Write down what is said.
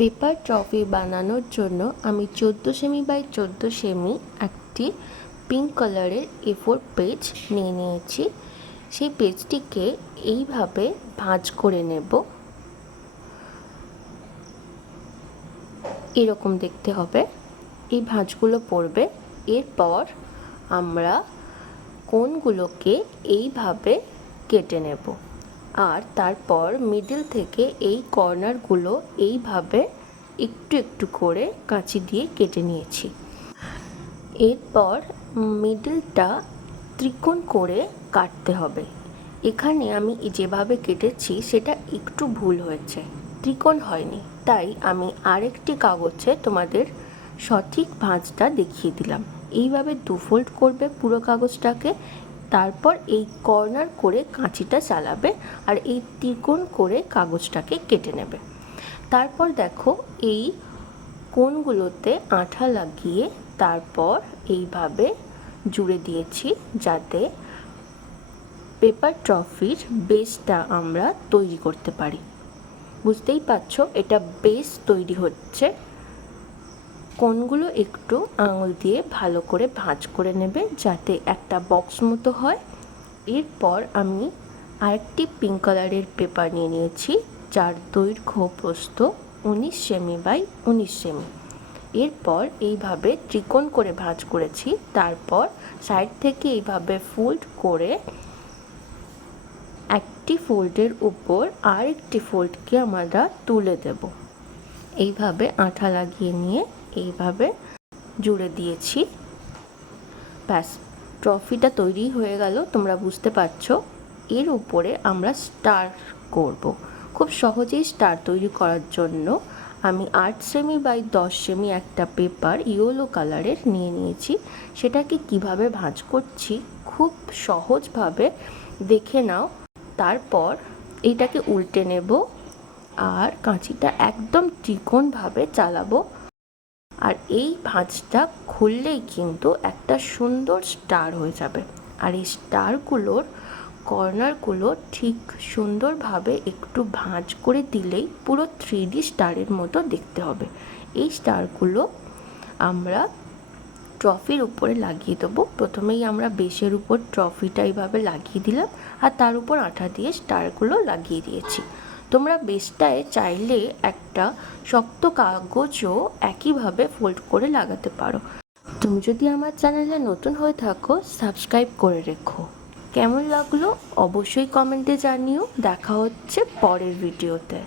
Paper trophy বানানোর জন্য আমি 14 সেমি বাই 14 সেমি একটি পিঙ্ক কালারের A4 পেজ নিয়ে নিয়েছি। সেই পেজটিকে এইভাবে ভাঁজ করে নেব। এরকম দেখতে হবে, এই ভাঁজগুলো পড়বে। এরপর আমরা কোণগুলোকে এইভাবে কেটে নেব, আর তারপর মিডল থেকে এই কর্নারগুলো এইভাবে একটু একটু করে কাঁচি দিয়ে কেটে নিয়েছি। এরপর মিডলটা ত্রিকোণ করে কাটতে হবে। এখানে আমি যেভাবে কেটেছি সেটা একটু ভুল হয়েছে, ত্রিকোণ হয়নি, তাই আমি আরেকটি কাগজে তোমাদের সঠিক ভাঁজটা দেখিয়ে দিলাম। এইভাবে 2 ফোল্ড করবে পুরো কাগজটাকে, তারপর এই কর্নার করে কাঁচিটা চালাবে আর এই ত্রিকোণ করে কাগজটাকে কেটে নেবে। তারপর দেখো এই কোণগুলোতে আঠা লাগিয়ে তারপর এইভাবে জুড়ে দিয়েছি, যাতে পেপার ট্রফির বেসটা আমরা তৈরি করতে পারি। বুঝতেই পারছো এটা বেস তৈরি হচ্ছে। কোণগুলো একটু আঙুল দিয়ে ভালো করে ভাঁজ করে নেবে যাতে একটা বক্স মতো হয়। এরপর আমি আরেকটি পিঙ্ক কালারের পেপার নিয়ে নিয়েছি, যার দৈর্ঘ্য প্রস্থ 19 সেমি বাই 19 সেমি। এরপর এইভাবে ত্রিকোণ করে ভাঁজ করেছি, তারপর সাইড থেকে এইভাবে ফোল্ড করে একটি ফোল্ডের উপর আরেকটি ফোল্ডকে আমরা তুলে দেব। এইভাবে আঠা লাগিয়ে নিয়ে এইভাবে জুড়ে দিয়েছি। ব্যাস, ট্রফিটা তৈরি হয়ে গেল, তোমরা বুঝতে পারছো। এর উপরে আমরা স্টার করব। খুব সহজেই স্টার তৈরি করার জন্য আমি 8 সেমি বাই 10 সেমি একটা পেপার ইয়েলো কালারের নিয়ে নিয়েছি। সেটাকে কিভাবে ভাঁজ করছি খুব সহজভাবে দেখে নাও। তারপর এইটাকে উল্টে নেব আর কাঁচিটা একদম ত্রিকোণভাবে চালাবো। আর এই ভাঁজটা খুললেই কিন্তু একটা সুন্দর স্টার হয়ে যাবে। আর এই স্টারগুলোর কর্নারগুলো ঠিক সুন্দরভাবে একটু ভাঁজ করে দিলেই পুরো 3D স্টারের মতো দেখতে হবে। এই স্টারগুলো আমরা ট্রফির উপরে লাগিয়ে দেবো। প্রথমেই আমরা বেসের উপর ট্রফিটা এইভাবে লাগিয়ে দিলাম আর তার উপর আঠা দিয়ে স্টারগুলো লাগিয়ে দিয়েছি। তোমরা বেসটায় চাইলে একটা শক্ত কাগজও একইভাবে ফোল্ড করে লাগাতে পারো। তুমি যদি আমার চ্যানেলে নতুন হয়ে থাকো, সাবস্ক্রাইব করে রেখো। কেমন লাগলো অবশ্যই কমেন্টে জানিও। দেখা হচ্ছে পরের ভিডিওতে।